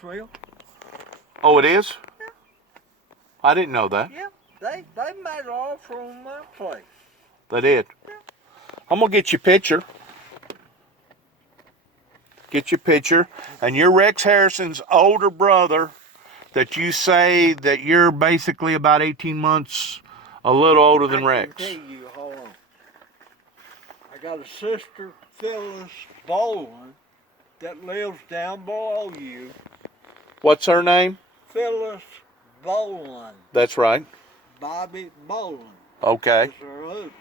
Clarksville. Oh, it is? I didn't know that. Yeah, they made an offer on my place. They did. I'm going to get you a picture. Get your picture. And you're Rex Harrison's older brother that you say that you're basically about 18 months a little older than Rex. I can tell you, hold on. I got a sister, Phyllis Boland, that lives down below you. What's her name? Phyllis Boland. That's right. Bobby Boland. Okay. Is her husband.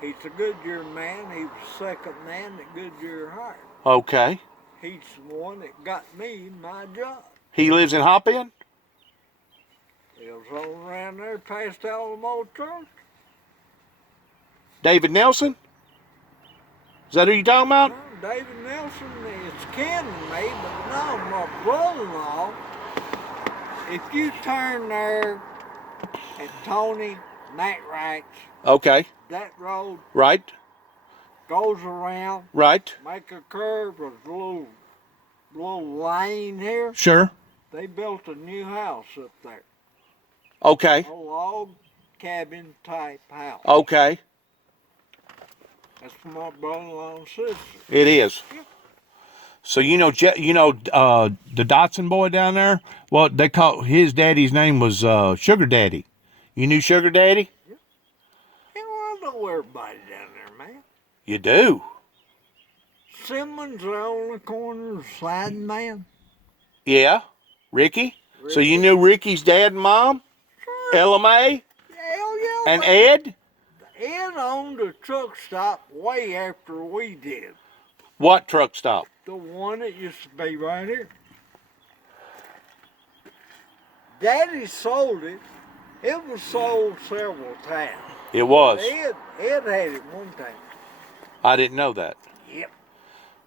He's a Goodyear man. He was the second man that Goodyear hired. Okay. He's the one that got me my job. He lives in Hopin? He was on around there past Alamo Church. David Nelson? Is that who you talking about? No, David Nelson is kin to me, but no, my brother-in-law. If you turn there at Tony Macwright's, Okay. that road Right. goes around, Right. make a curve, there's a little lane here. Sure. They built a new house up there. Okay. A log cabin type house. Okay. That's for my brother-in-law and sister. It is. Yeah. So the Dotson boy down there. Well, they call his daddy's name was Sugar Daddy. You knew Sugar Daddy? Yeah, well, I know everybody down there, man. You do. Simmons there on the corner, sliding man. Yeah. Ricky. So you knew Ricky's dad and mom? Sure. LMA Hell yeah, and man. Ed? Ed owned a truck stop way after we did. What truck stop? The one that used to be right here. Daddy sold it. It was sold several times. It was. Ed had it one time. I didn't know that. Yep.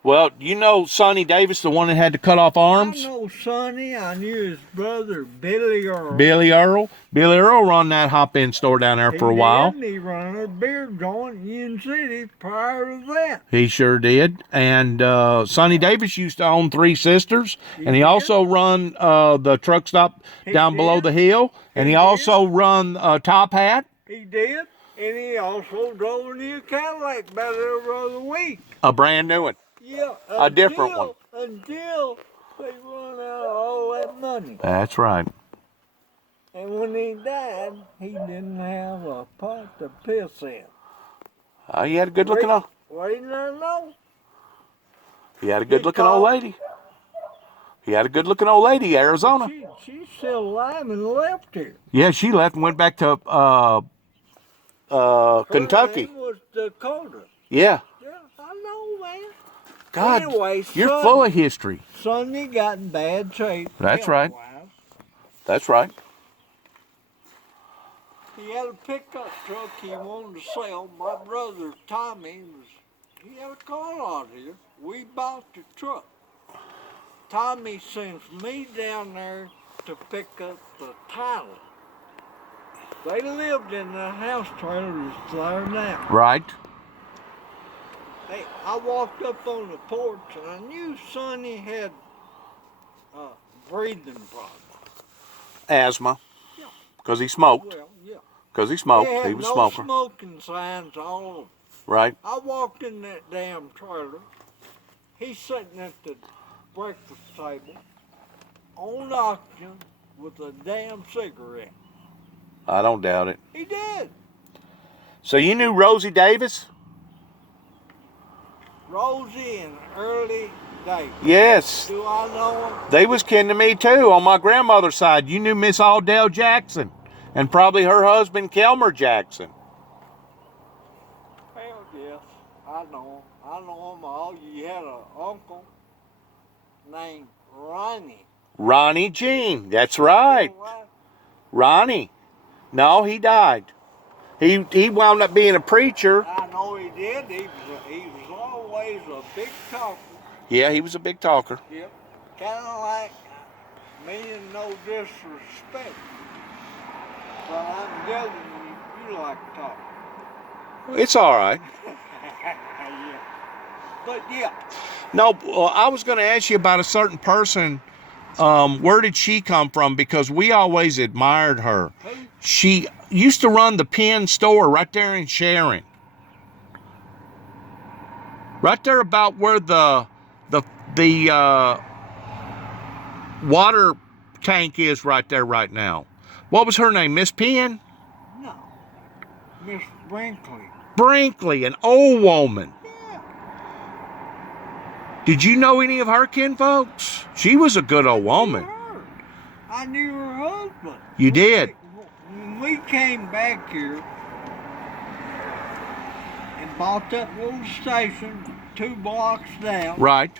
Well, you know Sonny Davis, the one that had to cut off arms? I know Sonny. I knew his brother, Billy Earl. Billy Earl. Billy Earl run that hop-in store down there for a while. He run a beer joint in Union City prior to that. He sure did. And Sonny Davis used to own Three Sisters. And he also run the truck stop down below the hill. And he also run Top Hat. He did. And he also drove a new Cadillac about every other week. A brand new one. Yeah. A different one. Until they run out of all that money. That's right. And when he died, he didn't have a pot to piss in. He had a good-looking old... Wait, no. He had a good-looking old lady. He had a good-looking old lady, Arizona. She's still alive and left here. Yeah, she left and went back to Kentucky. Her name was Dakota. Yeah. Yeah, I know, man. God, Anyway, you're full of history. Sonny got in bad shape. That's right. health-wise. That's right. He had a pickup truck he wanted to sell. My brother Tommy he had a car out here. We bought the truck. Tommy sends me down there to pick up the title. They lived in the house trailer that's there now. Right. Hey, I walked up on the porch and I knew Sonny had a breathing problem. Asthma. Yeah. Because he smoked. Well, yeah. Because he smoked. They had He was a no smoker. smoking signs all over. Right. I walked in that damn trailer. He's sitting at the breakfast table on oxygen with a damn cigarette. I don't doubt it. He did. So you knew Rosie Davis? Rosie in early days. Yes. Do I know him? They was kin to me too on my grandmother's side. You knew Miss Aldell Jackson and probably her husband Kelmer Jackson. Hell yes, I know him. I know him all. You had an uncle named Ronnie. Ronnie Jean. That's right. Ronnie. No, he died. He wound up being a preacher. I know he did. He was always a big talker. Yeah, he was a big talker. Yep. Kind of like meaning no disrespect. But I'm telling you like to talk. It's all right. Yeah. But yeah, No, I was going to ask you about a certain person. Where did she come from? Because we always admired her. who? She used to run the Penn store right there in Sharon. Right there about where the water tank is right there right now. What was her name? Miss Penn? No. Miss Brinkley. Brinkley, an old woman. Yeah. Did you know any of her kinfolks? She was a good old woman. I knew her husband. You did? When we came back here and bought that little station 2 blocks down, Right.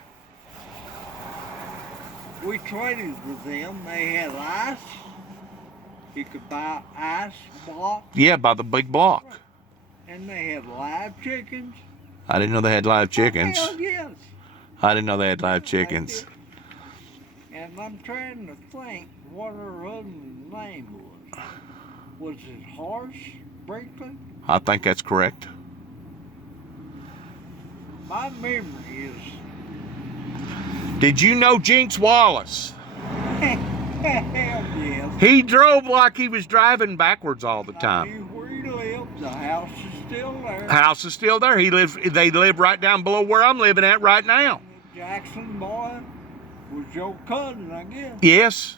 we traded with them. They had ice. You could buy ice blocks, Yeah, by the big block. and they had live chickens. I didn't know they had live chickens. Hell yes. I didn't know they had live chickens. And I'm trying to think what her husband's name was. Was it Horace Brinkley? I think that's correct. My memory is. Did you know Jinx Wallace? Hell yes. He drove like he was driving backwards all the I time. knew where he lived. The house is still there. House is still there. They live right down below where I'm living at right now. The Jackson boy was your cousin, I guess. Yes.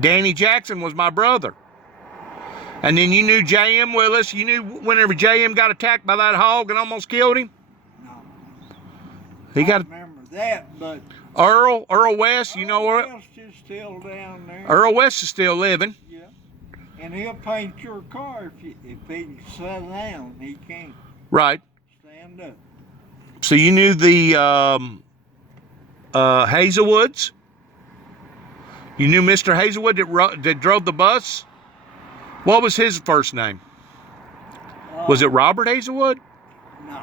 Danny Jackson was my brother. And then you knew J.M. Willis. You knew whenever J.M. got attacked by that hog and almost killed him. No, He I got remember that, but Earl West. You know Earl where West is still down there. Earl West is still living. Yeah, and he'll paint your car if he can sit down. He can't Right. stand up. So you knew the Hazelwoods. You knew Mr. Hazelwood that drove the bus. What was his first name? Was it Robert Hazelwood? No.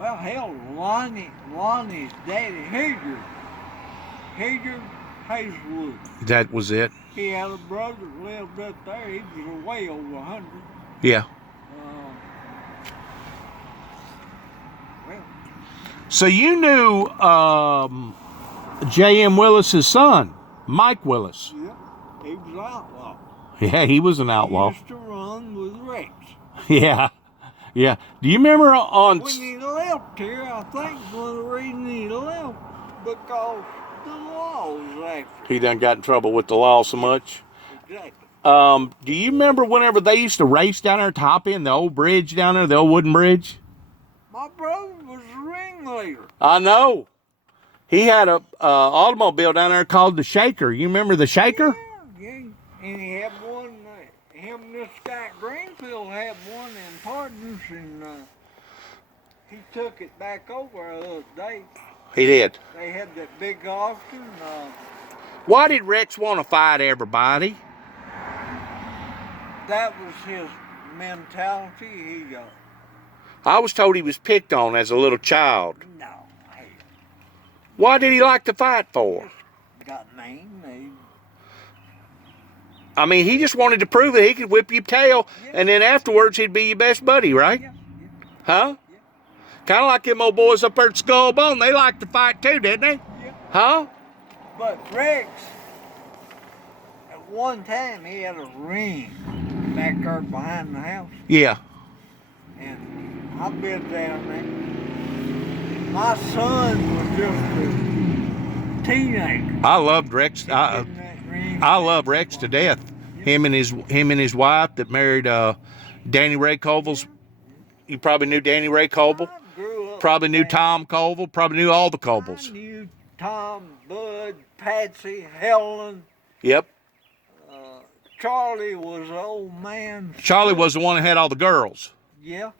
Well, hell, Lonnie's daddy, Hager Hazelwood. That was it. He had a brother that lived up there. He was way over 100. Yeah. Well, So you knew J.M. Willis's son, Mike Willis. yeah, he was an outlaw. Yeah, he was an He outlaw. used to run with Rex. Yeah. Yeah. Do you remember on... When he left here, I think one of the reasons he left because the law was after him. He done got in trouble with the law so much. Exactly. Do you remember whenever they used to race down there, top in the old bridge down there, the old wooden bridge? My brother was the ringleader. I know. He had a automobile down there called the Shaker. You remember the Shaker? Yeah. And he had one, him and this guy Greenfield had one in partners, and he took it back over the other day. He did. They had that big auction. Why did Rex want to fight everybody? That was his mentality. I was told he was picked on as a little child. No, he Why did he like to fight for? got mean. I mean, he just wanted to prove that he could whip your tail, and then afterwards he'd be your best buddy, right? Yeah. Huh? Kind of like them old boys up there at Skull Bone. They liked to fight too, didn't they? Yeah. Huh? But Rex, at one time, he had a ring back there behind the house. Yeah. And I've been down there. My son was just a teenager. I loved Rex. I love Rex to death. Him and his wife that married Danny Ray Colville's. You probably knew Danny Ray Colville. Probably knew Tom Colville. Probably knew all the Colvilles. I knew Tom, Bud, Patsy, Helen. Yep. Charlie was an old man. Charlie was the one that had all the girls. Yeah.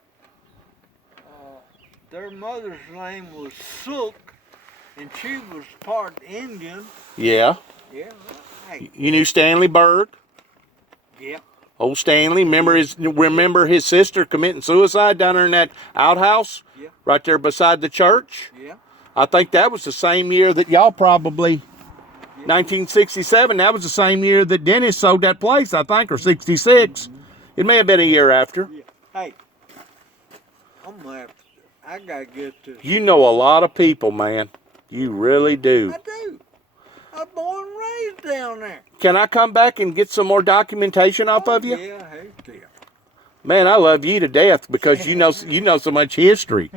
Their mother's name was Sook, and she was part Indian. Yeah. Yeah. Hey. You knew Stanley Berg. Yeah. Old Stanley. Remember his sister committing suicide down there in that outhouse? Yeah. Right there beside the church? Yeah. I think that was the same year that y'all probably, 1967, that was the same year that Dennis sold that place, I think, or 66. It may have been a year after. Yeah. Hey, I'm gonna have to, I gotta get this. You know a lot of people, man. You really do. I do. I'm born and raised down there. Can I come back and get some more documentation off of you? Yeah, heck yeah. Man, I love you to death because you know so much history.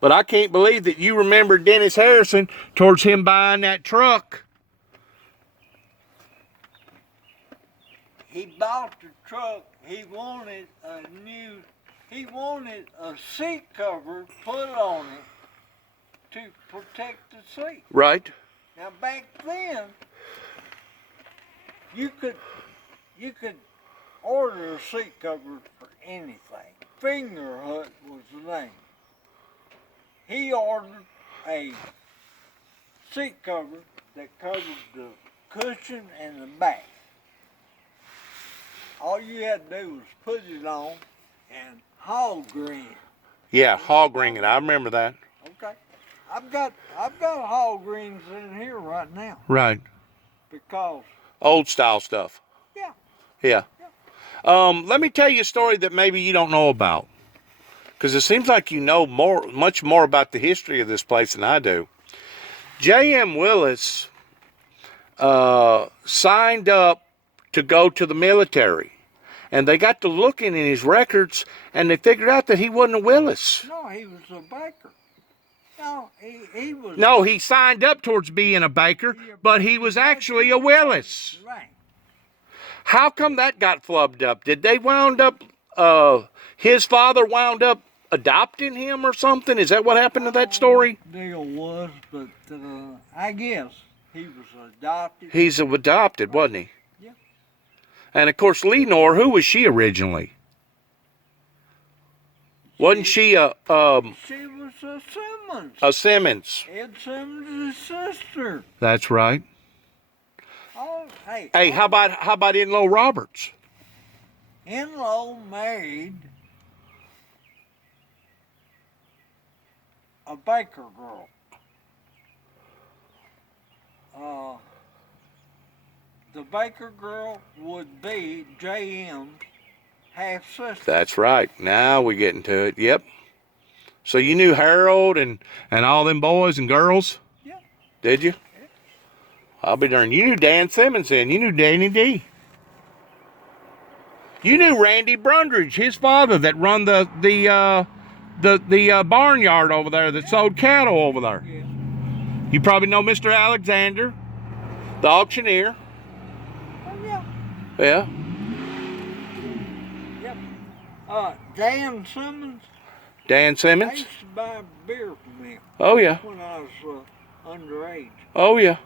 But I can't believe that you remember Dennis Harrison towards him buying that truck. He bought the truck. He wanted a seat cover put on it to protect the seat. Right. Now back then, you could order a seat cover for anything. Fingerhut was the name. He ordered a seat cover that covered the cushion and the back. All you had to do was put it on and hog green. Yeah, hog ringing. I remember that. Okay. I've got hog greens in here right now Right. because Old style stuff. yeah. Yeah. Let me tell you a story that maybe you don't know about. Because it seems like you know much more about the history of this place than I do. J.M. Willis signed up to go to the military. And they got to looking in his records, and they figured out that he wasn't a Willis. No, he was a baker. No, he was. No, he signed up towards being a baker, but he was actually a Willis. Right. How come that got flubbed up? Did they wound up, his father wound up adopting him or something? Is that what happened to that story? Deal was, but I guess he was adopted. He's adopted, wasn't he? Yeah. And of course, Lenore, who was she originally? Wasn't she She was a Simmons. a Simmons? Ed Simmons' sister. That's right. Oh, hey. Hey, how about in-law Roberts? In-law married a baker girl. The baker girl would be J.M.'s half-sister. That's right. Now we get into it. Yep. So you knew Harold and all them boys and girls? Yeah. Did you? Yeah. I'll be darned. You knew Dan Simmons then. You knew Danny D. You knew Randy Brundridge, his father that run the barnyard over there that sold cattle over there. Yeah. You probably know Mr. Alexander, the auctioneer. Oh, yeah. Yeah. Yep. Dan Simmons. Dan I Simmons. used to buy beer from him Oh yeah. when I was underage. Oh yeah.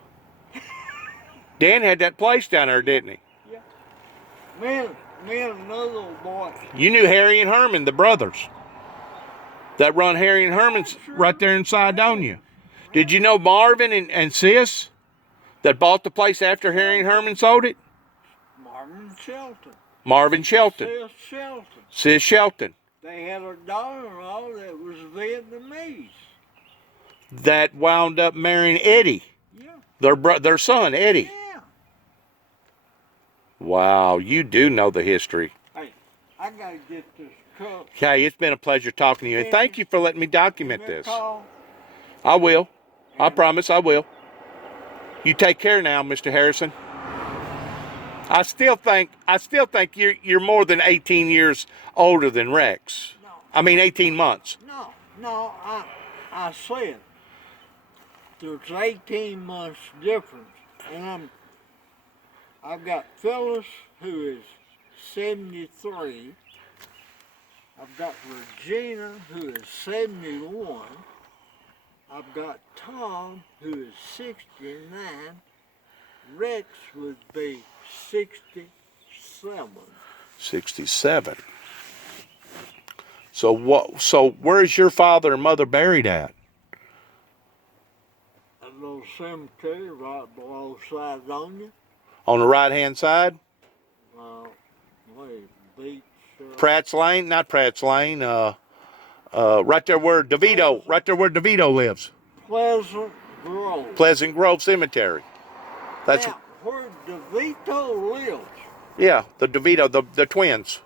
Dan had that place down there, didn't he? Me and another little boy. You knew Harry and Herman, the brothers. That run Harry and Herman's right there in Sidonia. Did you know Marvin and Sis that bought the place after Harry and Herman sold it? Marvin Shelton. Marvin Shelton. Sis Shelton. Sis Shelton. They had a daughter-in-law that was Vietnamese. That wound up marrying Eddie. Yeah. Their son, Eddie. Yeah. Wow, you do know the history. Hey, I gotta get this truck. Hey, it's been a pleasure talking to you. And thank you for letting me document this. Call. I will. I promise I will. You take care now, Mr. Harrison. I still think you're more than 18 years older than Rex. No. I mean 18 months. No, I said there's 18 months difference, and I've got Phyllis who is 73. I've got Regina who is 71. I've got Tom who is 69. Rex would be 67. 67. So where's your father and mother buried at? A little cemetery right below Sidonia. On the right-hand side? Beach. Pratt's Lane? Not Pratt's Lane. Right there where DeVito lives. Pleasant Grove. Pleasant Grove Cemetery. That's now, where DeVito lives. yeah, the DeVito, the twins.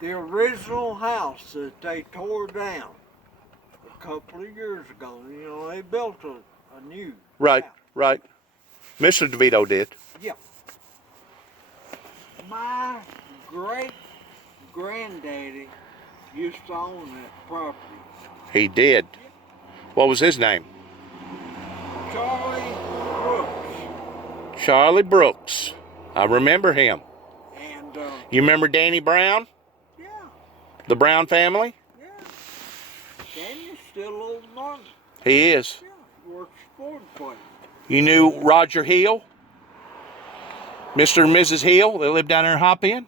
the original house that they tore down a couple of years ago. You know, they built a new Right, house. right. Mr. DeVito did. Yeah. My great granddaddy used to own that property. He did. What was his name? Charlie Brooks. Charlie Brooks. I remember him. And, You remember Danny Brown? yeah, The Brown family? yeah. Danny's still old money. He is. Yeah, he works for the place. You knew Roger Hill? Mr. and Mrs. Hill? They lived down there in Hopin?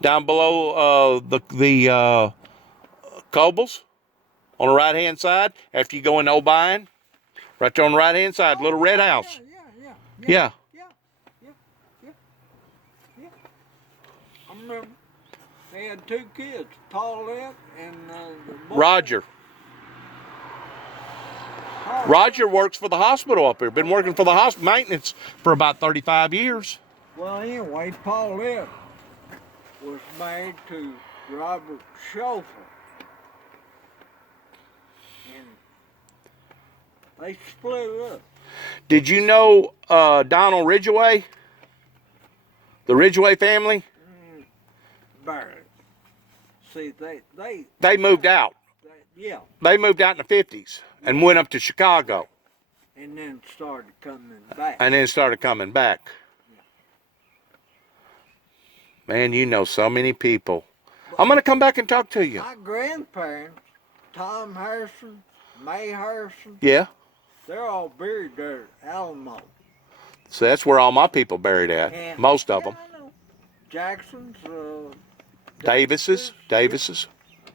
Down below the Cobles? On the right-hand side? After you go into O'Brien? Right there on the right-hand side, little red house. Yeah. Yeah. Yeah. I remember they had two kids, Paulette and the boy. Roger. Roger works for the hospital up here. Been working for the hospital maintenance for about 35 years. Well, anyway, Paulette was married to Robert Schofield. And they split up. Did you know Donald Ridgway? The Ridgway family? Barely. See, They moved out. yeah, They moved out in the 50s and went up to Chicago and then started coming back. and then started coming back. Man, you know so many people. I'm going to come back and talk to you. My grandparents, Tom Harrison, May Harrison, Yeah? they're all buried there at Alamo. So that's where all my people buried at. And- Most of them. I know. Jackson's, Davis's.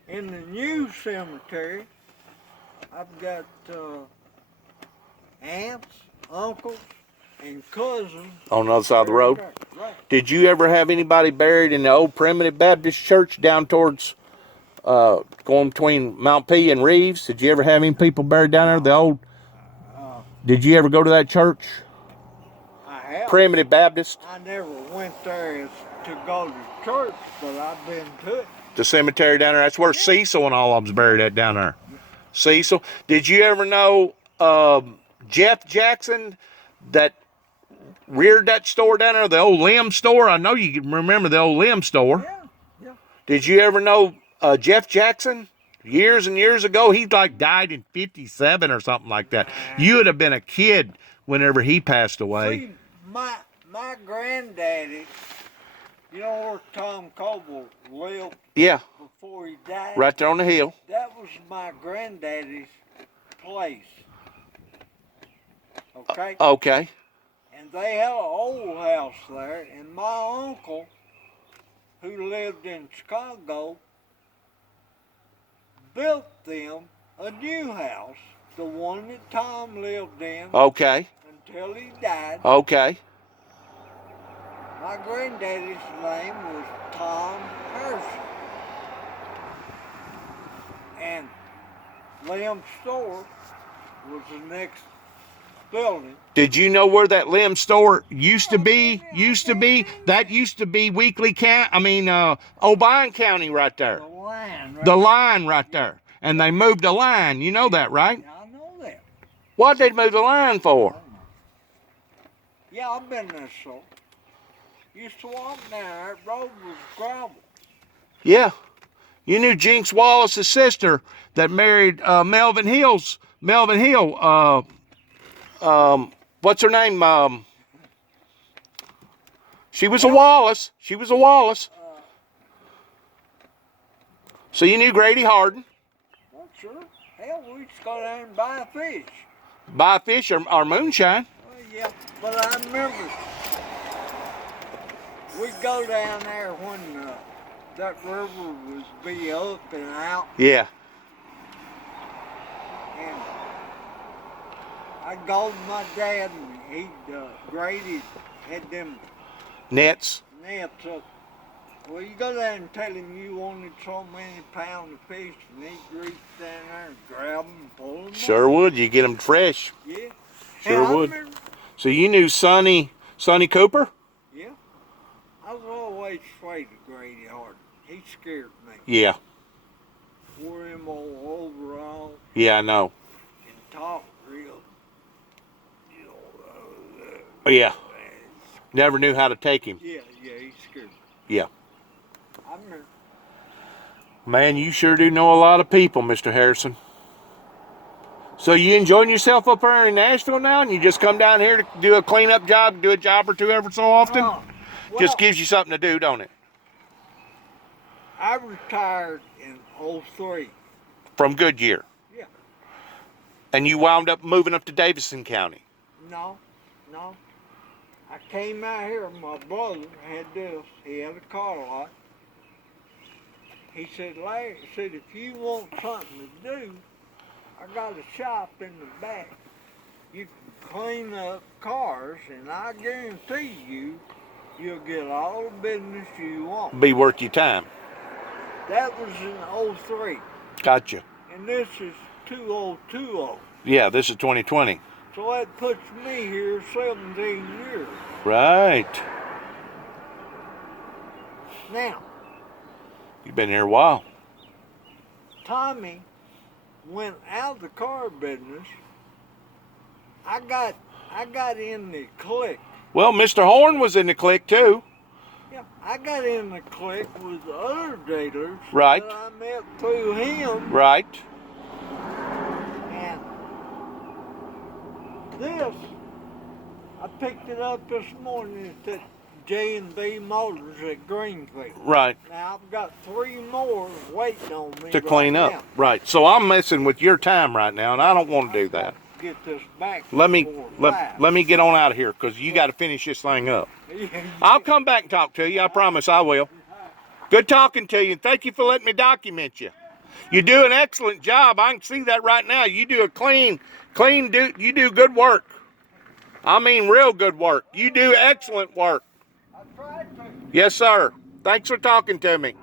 in the new cemetery, I've got aunts, uncles, and cousins. On the other side of the road. Right. Did you ever have anybody buried in the old Primitive Baptist Church down towards going between Mount P and Reeves? Did you ever have any people buried down there? The old. Did you ever go to that church? I have. Primitive Baptist, I never went there to go to church, but I've been to it. the cemetery down there. That's where Cecil and all of them's buried at down there. Cecil. Did you ever know Jeff Jackson that reared that store down there, the old Limb store? I know you can remember the old Limb store. Yeah. Did you ever know Jeff Jackson? Years and years ago, he like died in 57 or something like that. You would have been a kid whenever he passed away. See, my granddaddy, you know where Tom Coble lived Yeah, before he died? right there on the hill. That was my granddaddy's place. Okay? Okay. And they had an old house there, and my uncle, who lived in Chicago, built them a new house, the one that Tom lived in Okay. until he died. Okay. My granddaddy's name was Tom Harrison. And Limb Store was the next building. Did you know where that Limb store used to be? That used to be O'Brien County right there. The line, right? The line right there. And they moved the line. You know that, right? Yeah, I know that. What'd they move the line for? Yeah, I've been there, so. Used to walk down there. That road was gravel. Yeah. You knew Jinx Wallace's sister that married Melvin Hill. What's her name? She was a Wallace. So you knew Grady Harden. Well, sure. Hell, we used to go down and buy a fish. Buy fish or moonshine. Well, yeah, but I remember we'd go down there when that river was be up and out, Yeah. and I'd go with my dad, and Grady had them Nets. nets up. Well, you go down and tell him you wanted so many pounds of fish, and he'd reach down there and grab them and pull them Sure up. would. You get them fresh. Yeah. Sure And I would. remember- So you knew Sonny Cooper? yeah. I was always afraid of Grady Harden. he scared me. Yeah. Wore him old overall Yeah, I know. and talked real, Yeah. Never knew how to take him. yeah, he scared me. Yeah. I remember. Man, you sure do know a lot of people, Mr. Harrison. So you enjoying yourself up there in Nashville now, and you just come down here to do a cleanup job, do a job or two every so often? Well, Just gives you something to do, don't it? I retired in '03. From Goodyear. Yeah. And you wound up moving up to Davidson County. No. I came out here, my brother had this, he had a car lot. He said, Larry, he said, if you want something to do, I got a shop in the back. You can clean up cars, and I guarantee you'll get all the business you want. Be worth your time. That was in '03, Gotcha. and this is 2020. Yeah, this is 2020. So that puts me here 17 years. Right. Now, You've been here a while. Tommy went out of the car business. I got in the clique. Well, Mr. Horn was in the clique too. Yeah, I got in the clique with the other dealers Right. that I met through him. Right. And this, I picked it up this morning at the J&B Motors at Greenfield. Right. Now I've got 3 more waiting on me To clean right up. Right. So I'm messing with your time right now, and I don't want to do that. Get this back. Let me before it let flies. me get on out of here because you got to finish this thing up. Yeah, I'll come back and talk to you. I promise I will. Good talking to you, and thank you for letting me document you. You do an excellent job. I can see that right now. You do you do good work. I mean real good work. You do excellent work. I tried to. Yes, sir. Thanks for talking to me.